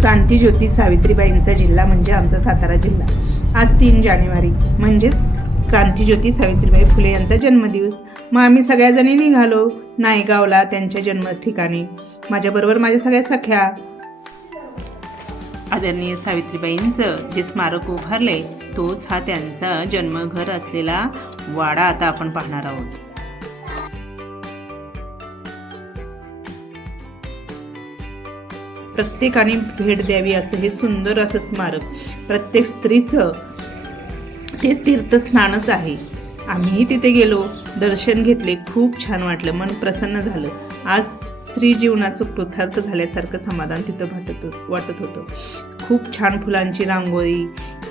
क्रांतीज्योती सावित्रीबाईंचा जिल्हा म्हणजे आमचा सातारा जिल्हा. आज तीन जानेवारी. म्हणजेच क्रांतीज्योती सावित्रीबाई फुले यांचा जन्मदिवस. मग आम्ही सगळ्याजणी निघालो नायगावला त्यांच्या जन्म ठिकाणी माझ्याबरोबर माझ्या सगळ्या सख्या आदरणीय सावित्रीबाईंचं जे स्मारक उभारले तोच हा त्यांचा जन्मघर असलेला वाडा आता आपण पाहणार आहोत. प्रत्येकाने भेट द्यावी असं हे सुंदर असं स्मारक. प्रत्येक स्त्रीचं ते तीर्थस्नानच आहे. आम्हीही तिथे गेलो. दर्शन घेतले. खूप छान वाटलं. मन प्रसन्न झालं. आज स्त्री जीवनाचं कृतार्थ झाल्यासारखं समाधान तिथं वाटत हो- वाटत होतं. खूप छान फुलांची रांगोळी.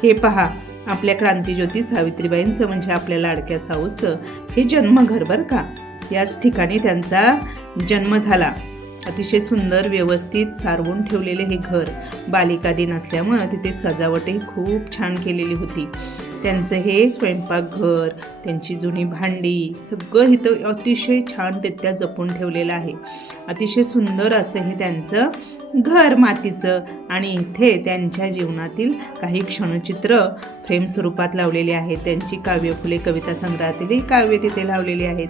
हे पहा आपल्या क्रांतीज्योती सावित्रीबाईंचं म्हणजे आपल्या लाडक्या साऊचं. हे जन्मघर बरं का? याच ठिकाणी त्यांचा जन्म झाला. अतिशय सुंदर व्यवस्थित सारवून ठेवलेले हे घर बालिका दिन असल्यामुळं तिथे सजावटही खूप छान केलेली होती. त्यांचं हे स्वयंपाकघर त्यांची जुनी भांडी सगळं इथं अतिशय छानरित्या जपून ठेवलेलं आहे. अतिशय सुंदर असं हे त्यांचं घर मातीचं आणि इथे त्यांच्या जीवनातील काही क्षणचित्र फ्रेम स्वरूपात लावलेले आहेत. त्यांची काव्य फुले कविता संग्रहातीलही काव्य तिथे लावलेली आहेत.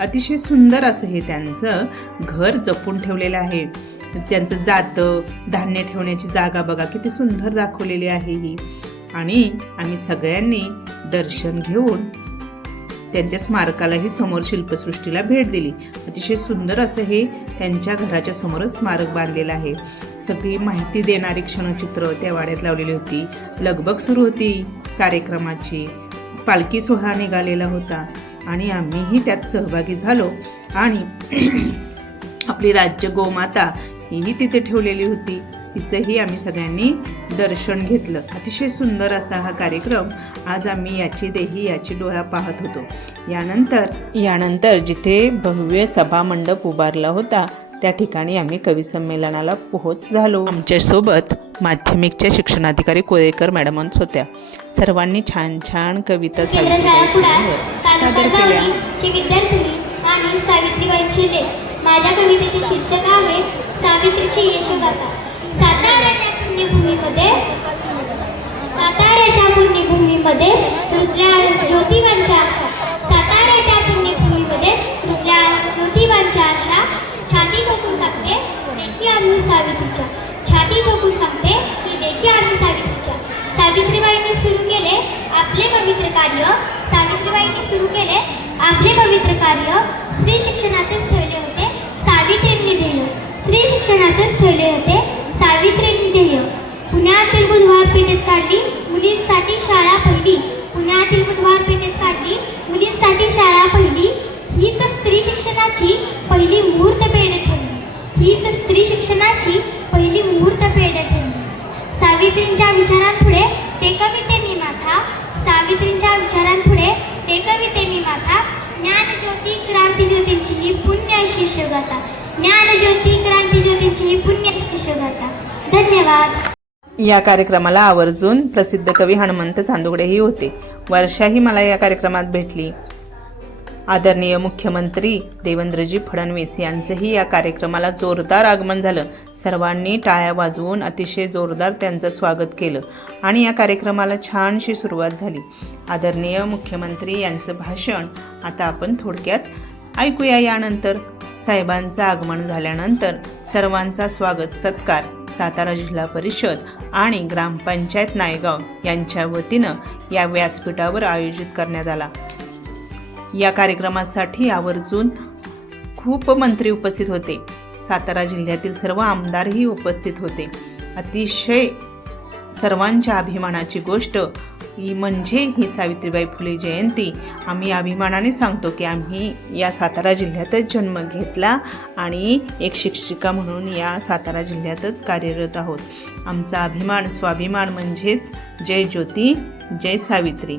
अतिशय सुंदर असं हे त्यांचं घर जपून ठेवलेलं आहे. त्यांचं जातं धान्य ठेवण्याची जागा बघा किती सुंदर दाखवलेली आहे ही. आणि आम्ही सगळ्यांनी दर्शन घेऊन त्यांच्या स्मारकालाही समोर शिल्पसृष्टीला भेट दिली. अतिशय सुंदर असं हे त्यांच्या घराच्या समोरच स्मारक बांधलेलं आहे. सगळी माहिती देणारी क्षणचित्र त्या वाड्यात लावलेली होती. लगबग सुरू होती कार्यक्रमाची. पालखी सोहळा निघालेला होता. आणि आम्हीही त्यात सहभागी झालो. आणि आपली राज्य गोमाता हीही तिथे ठेवलेली होती. तिचंही आम्ही सगळ्यांनी दर्शन घेतलं. अतिशय सुंदर असा हा कार्यक्रम आज आम्ही याची देही याची डोळा पाहत होतो. यानंतर यानंतर जिथे भव्य सभा मंडप उभारला होता त्या ठिकाणी आम्ही कविसंमेलनाला पोहोच झालो. आमच्यासोबत माध्यमिकच्या शिक्षणाधिकारी कोळेकर मॅडमच होत्या. सर्वांनी छान छान कविता केंद्रशाळा सादर केल्या. विद्यार्थिनी आणि सावित्रीबाईंचे माझ्या कवितेचे शीर्षक आहे सावित्रीची यशोगाथा. साताऱ्याच्या पुण्यभूमीमध्ये साताऱ्याच्या पुण्यभूमीमध्ये रुजल्या ज्योतिबांच्या आशा. साताऱ्याच्या शिष्यगाथा. ज्ञानज्योती क्रांतीज्योतीची पुण्य शिष्यगाथा. धन्यवाद. या कार्यक्रमाला आवर्जून प्रसिद्ध कवी हनुमंत चांदोगडेही होते. वर्षाही मला या कार्यक्रमात भेटली. आदरणीय मुख्यमंत्री देवेंद्रजी फडणवीस यांचंही या कार्यक्रमाला जोरदार आगमन झालं. सर्वांनी टाळ्या वाजवून अतिशय जोरदार त्यांचं स्वागत केलं आणि या कार्यक्रमाला छानशी सुरुवात झाली. आदरणीय मुख्यमंत्री यांचं भाषण आता आपण थोडक्यात ऐकूया यानंतर. साहेबांचं आगमन झाल्यानंतर सर्वांचा स्वागत सत्कार सातारा जिल्हा परिषद आणि ग्रामपंचायत नायगाव यांच्या वतीनं या व्यासपीठावर आयोजित करण्यात आला. या कार्यक्रमासाठी आवर्जून खूप मंत्री उपस्थित होते. सातारा जिल्ह्यातील सर्व आमदारही उपस्थित होते. अतिशय सर्वांच्या अभिमानाची गोष्ट ही म्हणजे ही सावित्रीबाई फुले जयंती. आम्ही अभिमानाने सांगतो की आम्ही या सातारा जिल्ह्यातच जन्म घेतला आणि एक शिक्षिका म्हणून या सातारा जिल्ह्यातच कार्यरत आहोत. आमचा अभिमान स्वाभिमान म्हणजेच जय ज्योती जय सावित्री.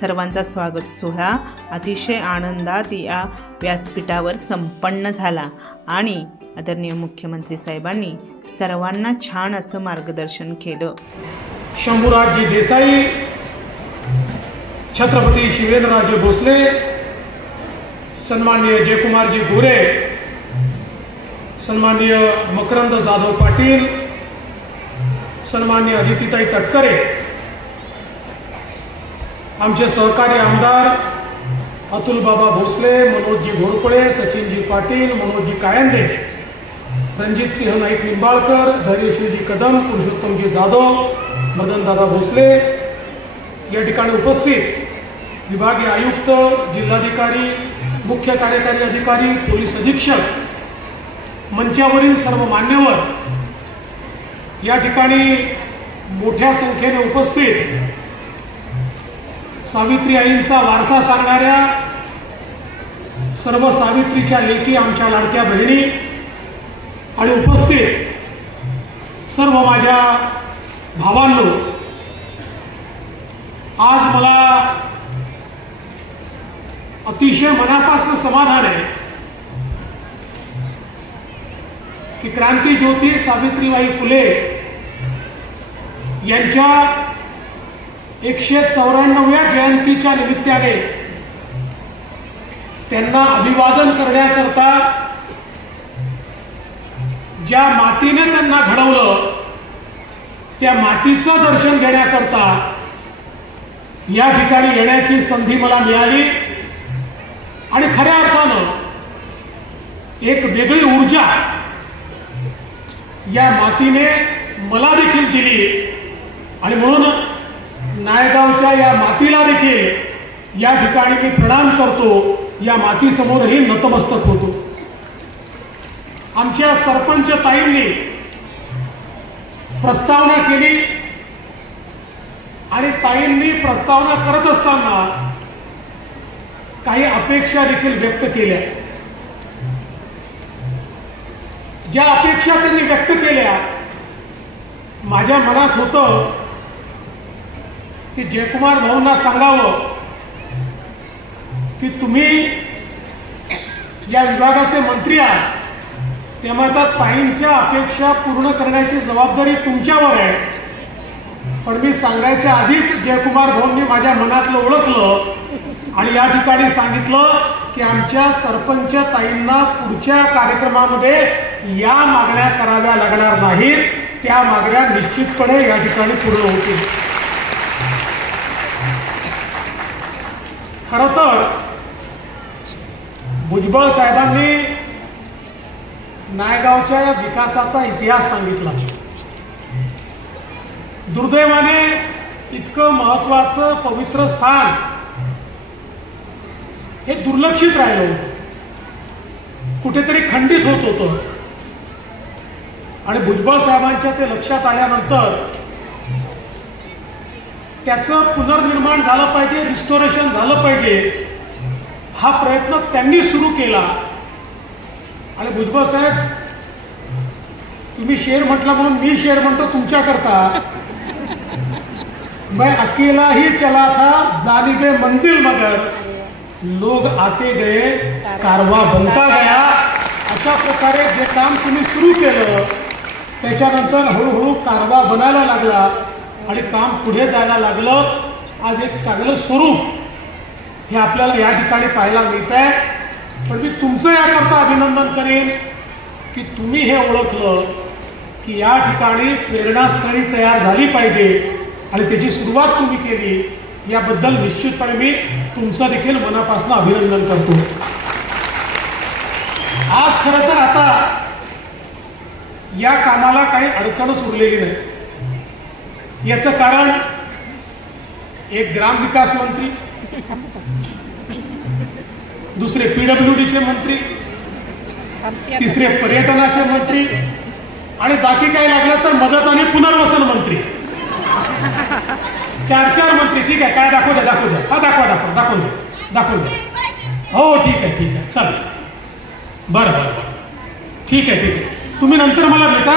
सर्वांचा स्वागत सोहळा अतिशय आनंदात या व्यासपीठावर संपन्न झाला आणि आदरणीय मुख्यमंत्री साहेबांनी सर्वांना छान असं मार्गदर्शन केलं. शंभूराजजी देसाई छत्रपती शिवेंद्रराजे भोसले सन्माननीय जयकुमारजी गोरे सन्माननीय मकरंद जाधव पाटील सन्मान्य अदितीताई तटकरे आमचे सहकारी आमदार अतुल बाबा भोसले मनोजजी घोरपडे सचिनजी पाटील मनोजजी कायंदे रणजित सिंह नाईक निंबाळकर धैर्यशीलजी कदम पुरुषोत्तमजी जाधव मदनदादा भोसले या ठिकाणी उपस्थित विभागीय आयुक्त जिल्हाधिकारी मुख्य कार्यकारी अधिकारी पोलीस अधीक्षक मंचावरील सर्व मान्यवर या ठिकाणी मोठ्या संख्येने उपस्थित सावित्री आईंचा वारसा सांगणाऱ्या सर्व सावित्रीच्या लेखी आमच्या लाडक्या बहिणी आणि उपस्थित सर्व माझ्या भावांनो आज मला अतिशय मनापासून समाधान आहे की क्रांती ज्योती सावित्रीबाई फुले यांच्या एकशे चौऱ्याण्णव्या जयंतीच्या निमित्ताने त्यांना अभिवादन करण्याकरता ज्या मातीने त्यांना घडवलं त्या मातीचं दर्शन घेण्याकरता या ठिकाणी येण्याची संधी मला मिळाली. आणि खऱ्या अर्थानं एक वेगळी ऊर्जा या मातीने मला देखील दिली. आणि म्हणून नायगावच्या या मातीला देखील या ठिकाणी मी प्रणाम करतो. या मातीसमोरही नतमस्तक होतो. आमच्या सरपंच ताईंनी प्रस्तावना केली. आणि ताईंनी प्रस्तावना करत असताना काही अपेक्षा देखील व्यक्त केल्या. ज्या अपेक्षा त्यांनी व्यक्त केल्या माझ्या मनात होतं की जयकुमार भाऊंना सांगावं की तुम्ही या विभागाचे मंत्री आहात. तेव्हा आता ताईंच्या अपेक्षा पूर्ण करण्याची जबाबदारी तुमच्यावर आहे. पण मी सांगायच्या आधीच जयकुमार भाऊंनी माझ्या मनातलं ओळखलं आणि या ठिकाणी सांगितलं की आमच्या सरपंच ताईंना पुढच्या कार्यक्रमामध्ये या मागण्या कराव्या लागणार नाहीत. त्या मागण्या निश्चितपणे या ठिकाणी पूर्ण होतील. खरं तर भुजबळ साहेबांनी नायगावच्या या विकासाचा इतिहास सांगितला. दुर्दैवाने इतकं महत्वाचं पवित्र स्थान हे दुर्लक्षित राहिलं होतं. कुठेतरी खंडित होत होतं. आणि भुजबळ साहेबांच्या ते लक्षात आल्यानंतर त्याचं पुनर्निर्माण झालं पाहिजे रिस्टोरेशन झालं पाहिजे हा प्रयत्न त्यांनी सुरू केला. आणि भुजबळ साहेब तुम्ही शेर म्हटला म्हणून मी शेर म्हणतो तुमच्याकरता. मैं अकेला ही चला था जानिबे मंजिल मगर. लोग आते गए कारवा बनता गया। अशा प्रकारे जे काम तुम्ही सुरू केलं त्याच्यानंतर हळूहळू कारवा बनायला लागला आणि काम पुढे जायला लागलं. आज एक चांगलं स्वरूप हे आपल्याला या ठिकाणी पाहायला मिळत आहे पण मी तुमचं याकरता अभिनंदन करेन की तुम्ही हे ओळखलं की या ठिकाणी प्रेरणास्थळी तयार झाली पाहिजे आणि त्याची सुरुवात तुम्ही केली. याबद्दल निश्चितपणे मी तुमचं देखील मनापासून अभिनंदन करतो. आज खरं तर आता या कामाला काही अडचणच उरलेली नाही. याचं कारण एक ग्रामविकास मंत्री दुसरे पीडब्ल्यू डीचे मंत्री तिसरे पर्यटनाचे मंत्री आणि बाकी काही लागलं तर मदत आणि पुनर्वसन मंत्री. चार चार मंत्री ठीक आहे. काय दाखवू द्या दाखवू द्या. हा दाखवा दाखवा दाखवून द्या. दाखवून द्या. हो ठीक आहे ठीक आहे. चालेल बरं बरं बरं. ठीक आहे ठीक आहे. तुम्ही नंतर मला भेटा.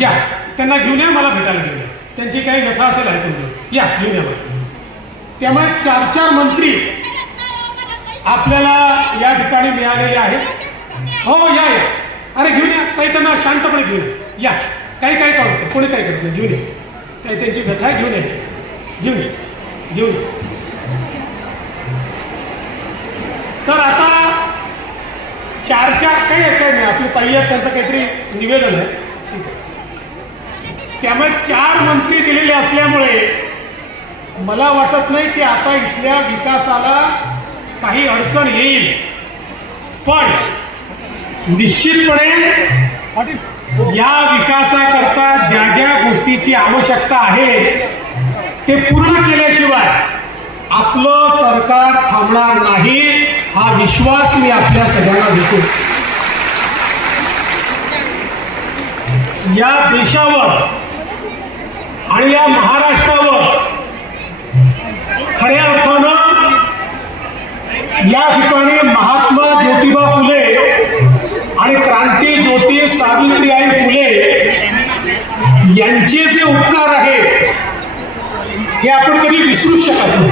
या. त्यांना घेऊन या मला भेटायला घेऊन या. त्यांची काही व्यथा असेल ऐकून घेऊ या घेऊन या मला. त्यामुळे चार चार मंत्री आपल्याला या ठिकाणी मिळालेले आहेत. हो या या. अरे घेऊन या. काही त्यांना शांतपणे घेऊन या. या. काही काय कळतं कोणी काय करत नाही घेऊन या. काही त्यांची व्यथा आहे, घेऊन या. घेऊन ये. घेऊन तर आता चार चार काही आहे नाही. आपली ताई आहेत त्यांचं काहीतरी निवेदन आहे. ठीक आहे. त्यामुळे चार मंत्री दिलेले असल्यामुळे मला वाटत नाही की आता इथल्या विकासाला काही अडचण येईल. पण निश्चितपणे या विकासाकरता ज्या ज्या गोष्टीची आवश्यकता आहे ते पूर्ण केल्याशिवाय आपलं सरकार थांबणार नाही हा विश्वास मी आपल्या सगळ्यांना देतो. या देशावर आणि या महाराष्ट्रावर खऱ्या अर्थानं या ठिकाणी महात्मा ज्योतिबा फुले आणि क्रांती ज्योती सावित्री हे आपण कधी विसरू शकत नाही.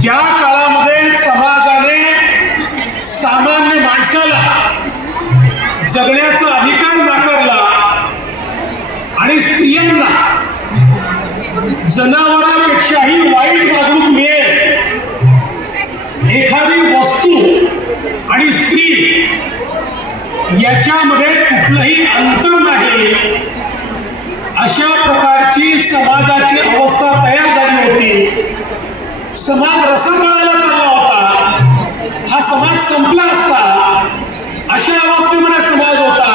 ज्या काळामध्ये समाजाने सामान्य माणसाला जगण्याचा अधिकार नाकारला आणि स्त्रियांना जनावरांपेक्षाही वाईट वागणूक मिळेल एखादी वस्तू आणि स्त्री याच्यामध्ये कुठलंही अंतर नाही. अशा प्रकारची समाजाची अवस्था तयार झाली होती. समाज रसकळायला चालला होता. हा समाज संपला असता. अशा अवस्थेमध्ये समाज होता.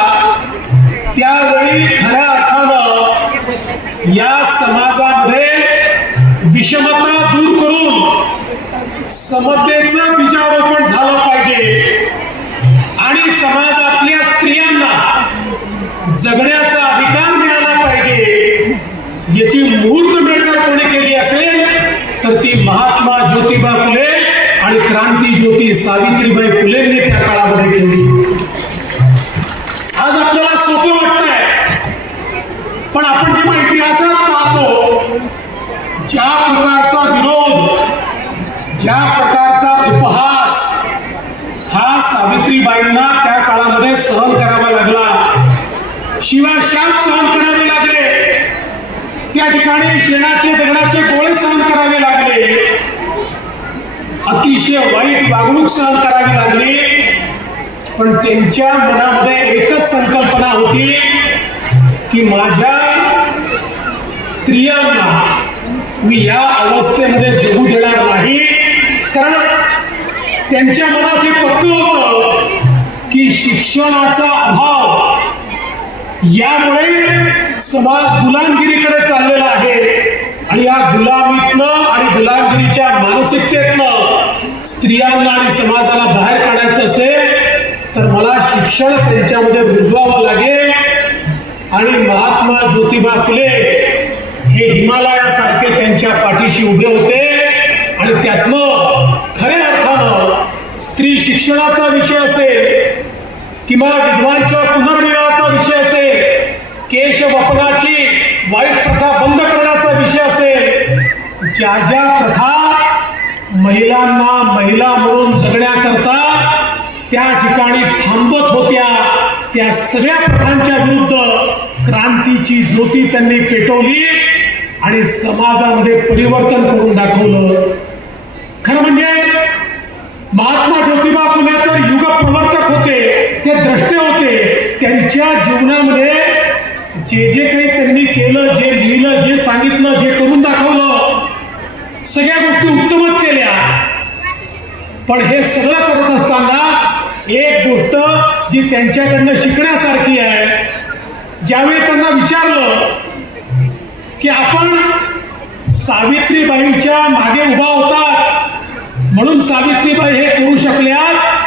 त्यावेळी खऱ्या अर्थानं या समाजामध्ये विषमता दूर करून समतेचं बीजारोपण झालं पाहिजे. आणि समाजातल्या स्त्रियांना जगण्याचा अधिकार याची मुहूर्त जर कोणी केली असेल तर ती महात्मा ज्योतिबा फुले आणि क्रांती ज्योती सावित्रीबाई फुलेंनी त्या काळामध्ये केली आज आपल्याला सोपं वाटतंय पण आपण जेव्हा इतिहासात पाहतो ज्या प्रकारचा विरोध ज्या प्रकारचा उपहास हा सावित्रीबाईंना त्या काळामध्ये सहन करावा लागला शिवाय शाप सहन करावे लागले त्या ठिकाणी शेणाचे दगडाचे गोळे सहन करावे लागले. अतिशय वाईट वागणूक सहन करावी लागली. पण त्यांच्या मनामध्ये एकच संकल्पना होती की माझ्या स्त्रियांना मी या अवस्थेमध्ये जगू देणार नाही. कारण त्यांच्या मनात हे पक्क होतं की शिक्षणाचा अभाव यामुळे समाज गुलामगिरीकडे चाललेला आहे. आणि या गुलामीतनं आणि गुलामगिरीच्या मानसिकतेतनं स्त्रियांना आणि समाजाला बाहेर काढायचं असेल तर मला शिक्षण त्यांच्यामध्ये रुजवावं लागेल. आणि महात्मा ज्योतिबा फुले हे हिमालयासारखे त्यांच्या पाठीशी उभे होते. आणि त्यातनं खऱ्या अर्थानं स्त्री शिक्षणाचा विषय असेल किंवा विधवांच्या पुनर्विवाहाचा विषय असेल केश वपनाची वाईट प्रथा बंद करण्याचा विषय असेल ज्या ज्या प्रथा महिलांना महिला म्हणून जगण्याकरता त्या ठिकाणी थांबत होत्या त्या सगळ्या प्रथांच्या विरुद्ध क्रांतीची ज्योती त्यांनी पेटवली आणि समाजामध्ये परिवर्तन करून दाखवलं. खरं म्हणजे महात्मा ज्योतिबा फुले तर युग प्रवर्तक होते. ते द्रष्टे होते त्यांच्या जीवनामध्ये जे जे काही त्यांनी केलं जे लिहिलं जे सांगितलं जे करून दाखवलं सगळ्या गोष्टी उत्तमच केल्या. पण हे सगळं करत असताना एक गोष्ट जी त्यांच्याकडनं शिकण्यासारखी आहे ज्यावेळी त्यांना विचारलं की आपण सावित्रीबाईंच्या मागे उभा होतात म्हणून सावित्रीबाई हे करू शकल्या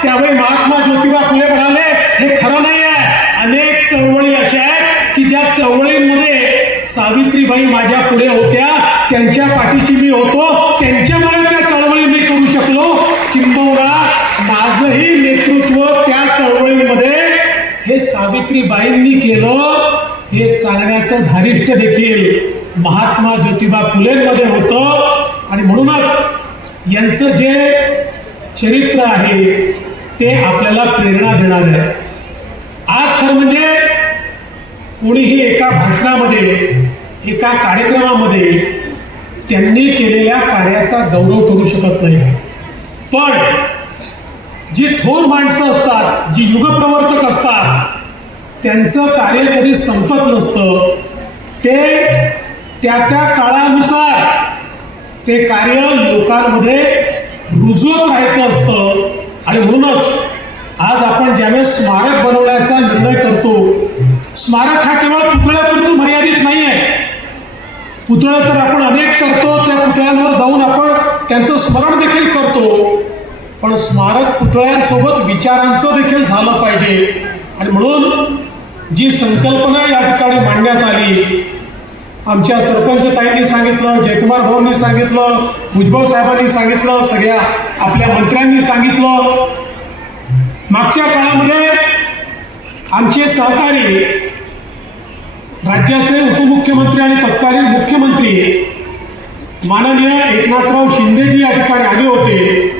त्यावेळी महात्मा ज्योतिबा फुले म्हणाले हे खरं नाही आहे अनेक चळवळी अशा आहेत की ज्या चळवळींमध्ये सावित्रीबाई माझ्या पुढे होत्या. त्यांच्या पाठीशी मी होतो. त्यांच्यामुळे त्या चळवळी मी करू शकलो. किंबहुना माझंही नेतृत्व त्या चळवळीमध्ये. हे सावित्रीबाईंनी केलं. हे सांगण्याचं धारिष्ट देखील महात्मा ज्योतिबा फुलेंमध्ये होतं. आणि म्हणूनच यांचं जे चरित्र आहे ते आपल्याला प्रेरणा देणार आहे आज खरं म्हणजे कोणीही एका भाषणामध्ये एका कार्यक्रमामध्ये त्यांनी केलेल्या कार्याचा गौरव करू शकत नाही. पण जी थोर माणसं असतात जी युगप्रवर्तक असतात त्यांचं कार्य कधी संपत नसतं. ते त्या त्या काळानुसार ते कार्य लोकांमध्ये रुजवत राहायचं असतं. आणि म्हणूनच आज आपण ज्यावेळेस स्मारक बनवण्याचा निर्णय करतो स्मारक हा केवळ पुतळ्यापुरतं मर्यादित नाही आहे पुतळे तर आपण अनेक करतो त्या पुतळ्यांवर जाऊन आपण त्यांचं स्मरण देखील करतो. पण स्मारक पुतळ्यांसोबत विचारांचं देखील झालं पाहिजे. आणि म्हणून जी संकल्पना या ठिकाणी मांडण्यात आली आमच्या सरपंच ताईंनी सांगितलं जयकुमार भाऊंनी सांगितलं भुजबळ साहेबांनी सांगितलं सगळ्या आपल्या मंत्र्यांनी सांगितलं. मागच्या काळामध्ये आमचे सहकारी राज्याचे उपमुख्यमंत्री आणि तत्कालीन मुख्यमंत्री माननीय एकनाथराव शिंदेजी या ठिकाणी आले होते.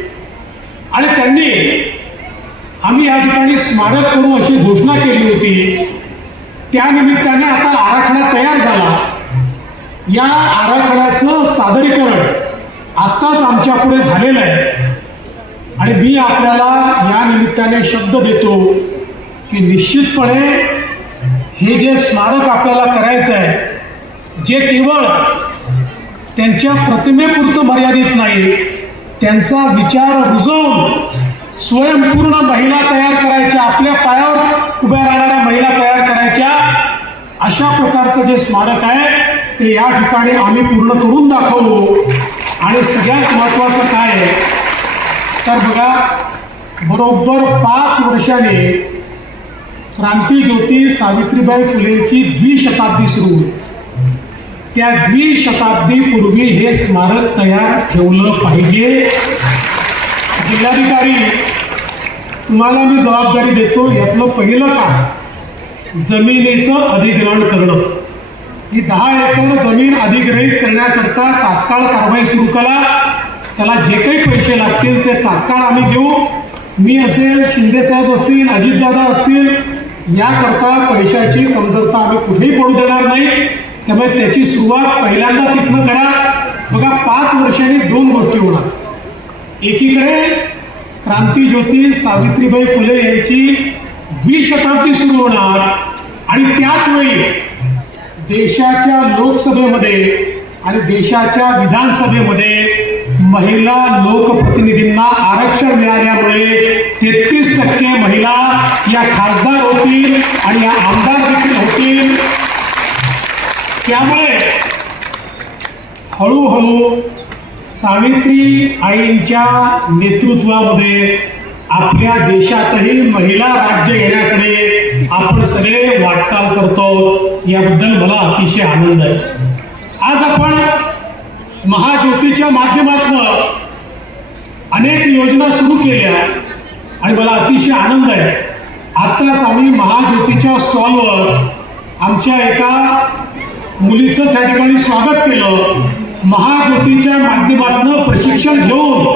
आणि त्यांनी आम्ही या ठिकाणी स्मारक करू अशी घोषणा केली होती. त्या निमित्ताने आता आराखडा तयार झाला. या आराखड्याचं सादरीकरण आत्ताच आमच्या पुढे झालेलं आहे. आणि मी आपल्याला या निमित्ताने शब्द देतो की निश्चितपणे हे जे स्मारक आपल्याला करायचं आहे जे केवळ त्यांच्या प्रतिमेपुरतं मर्यादित नाही त्यांचा विचार रुजवून स्वयंपूर्ण महिला तयार करायच्या आपल्या पायावर उभ्या राहणाऱ्या महिला तयार करायच्या अशा प्रकारचं जे स्मारक आहे ते या ठिकाणी आम्ही पूर्ण करून दाखवू. आणि सगळ्यात महत्त्वाचं काय आहे? तर बघा बरोबर पाच वर्षाने क्रांतीज्योती सावित्रीबाई फुलेंची द्विशताब्दी सुरू त्या द्विशताब्दीपूर्वी हे स्मारक तयार ठेवलं पाहिजे. जिल्हाधिकारी तुम्हाला मी जबाबदारी देतो यातलं पहिलं काम जमिनीचं अधिग्रहण करणं. ही दहा एकर जमीन अधिग्रहित करण्याकरता तात्काळ कारवाई सुरू करा. त्याला जे काही पैसे लागतील ते तात्काळ आम्ही देऊ. मी असेल शिंदेसाहेब असतील अजितदादा असतील याकरता पैशाची कमतरता आम्ही कुठेही पडू देणार नाही. त्यामुळे त्याची सुरुवात पहिल्यांदा तिथनं करा. बघा पाच वर्षांनी दोन गोष्टी होणार. एकीकडे क्रांतीज्योती सावित्रीबाई फुले यांची द्विशताब्दी सुरू होणार आणि त्याच वेळी देशाच्या लोकसभेमध्ये आणि देशाच्या विधानसभेमध्ये महिला लोकप्रतिनिधींना आरक्षण मिळाल्यामुळे तेहतीस टक्के महिला या खासदार होतील आणि या आमदार देखील होतील. त्यामुळे हळूहळू सावित्री आईंच्या नेतृत्वामध्ये आपल्या देशातही महिला राज्य येण्याकडे आपण सगळे वाटचाल करतो. याबद्दल मला अतिशय आनंद आहे. आज आपण महाज्योतीच्या माध्यमातून अनेक योजना सुरू केल्या आणि मला अतिशय आनंद आहे. आत्ताच आम्ही महाज्योतीच्या स्टॉलवर आमच्या एका मुलीचं त्या ठिकाणी स्वागत केलं. महाज्योतीच्या माध्यमातून प्रशिक्षण घेऊन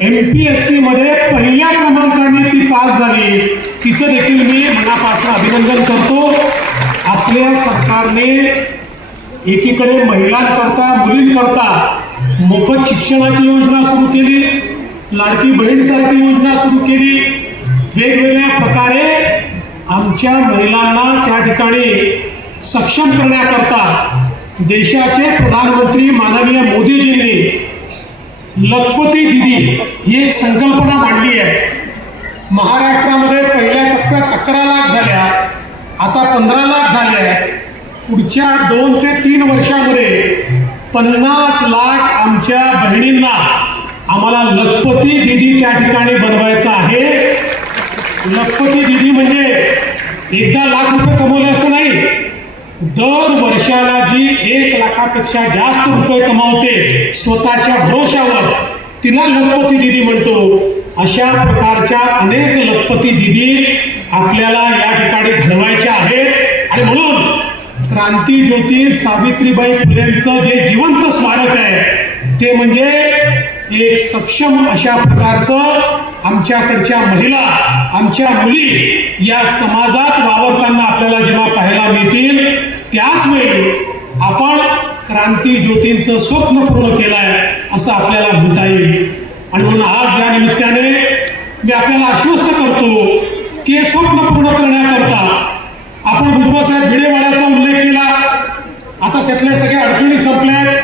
एम पी एस सीमध्ये पहिल्या क्रमांकाने ती पास झाली. तिचं देखील मी मनापासून अभिनंदन करतो. आपल्या सरकारने एकीकडे महिलांकरता मुलींकरता मोफत शिक्षणाची योजना सुरू केली लाडकी बहीणसारखी योजना सुरू केली. वेगवेगळ्या प्रकारे आमच्या महिलांना त्या ठिकाणी सक्षम करण्याकरता देशाचे प्रधानमंत्री माननीय मोदीजींनी लखपती दिदी ही एक संकल्पना मांडली आहे. महाराष्ट्रामध्ये पहिल्या टप्प्यात अकरा लाख झाल्या. आता पंधरा लाख झाल्या. पुढच्या दोन ते तीन वर्षामध्ये पन्नास लाख आमच्या बहिणींना आम्हाला लखपती दिदी त्या ठिकाणी बनवायचं आहे. लखपती दिदी म्हणजे एकदा लाख रुपये कमवले असं नाही. दर वर्षाला जी एक लाखापेक्षा जास्त रुपये कमावते स्वतःच्या भरोशावर तिला लखपती दिदी म्हणतो. अशा प्रकारच्या अनेक लखपती दिदी आपल्याला या ठिकाणी घडवायच्या आहेत आणि म्हणून क्रांती ज्योती सावित्रीबाई फुलेंचं जे जिवंत स्मारक आहे ते म्हणजे एक सक्षम अशा प्रकारचं आमच्याकडच्या महिला आमच्या मुली या समाजात वावरताना आपल्याला जेव्हा पाहायला मिळतील त्याच वेळी आपण क्रांती ज्योतींचं स्वप्न पूर्ण केलं आहे असं आपल्याला म्हणता येईल. आणि म्हणून आज या निमित्ताने मी आपल्याला आश्वस्त करतो की हे स्वप्न पूर्ण करण्याकरता आपण भुजबळसाहेब भिडेवाड्याचा उल्लेख केला. आता त्यातल्या सगळ्या अडचणी संपल्या आहेत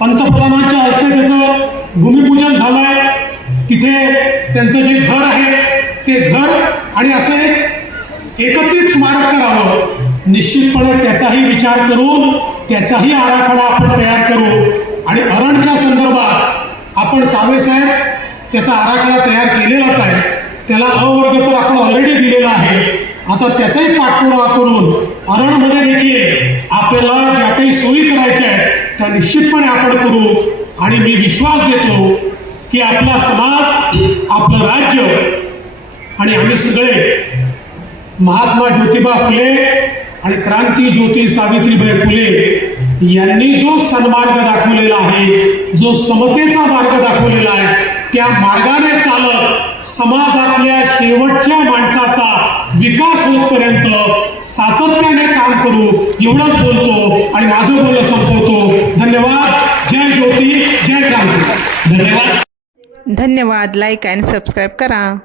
पंतप्रधानांच्या हस्ते त्याचं भूमिपूजन झालंय. तिथे त्यांचं जे घर आहे ते घर आणि असं एक एकत्रित स्मारक करावं. निश्चितपणे त्याचाही विचार करून त्याचाही आराखडा आपण तयार करू. आणि अरणच्या संदर्भात आपण सावेसाहेब त्याचा आराखडा तयार केलेलाच आहे. त्याला अवर्ग तर आपण ऑलरेडी दिलेला आहे. आता त्याचाही पाठपुरावा करून अरणमध्ये देखील आपल्याला ज्या काही सोयी करायच्या आहेत त्या निश्चितपणे आपण करू. आणि मी विश्वास देतो की आपला समाज आपलं राज्य आणि आम्ही सगळे महात्मा ज्योतिबा फुले आणि क्रांती ज्योती सावित्रीबाई फुले यांनी जो सन्मार्ग दाखवलेला आहे जो समतेचा मार्ग दाखवलेला आहे त्या मार्गाने चालत समाजातल्या शेवटच्या माणसाचा विकास होतपर्यंत सातत्याने काम करू. एवढंच बोलतो आणि माझं बोलणं संपवतो. धन्यवाद. जय ज्योती. जय क्रांती. धन्यवाद. धन्यवाद. लाईक अँड सबस्क्राईब करा.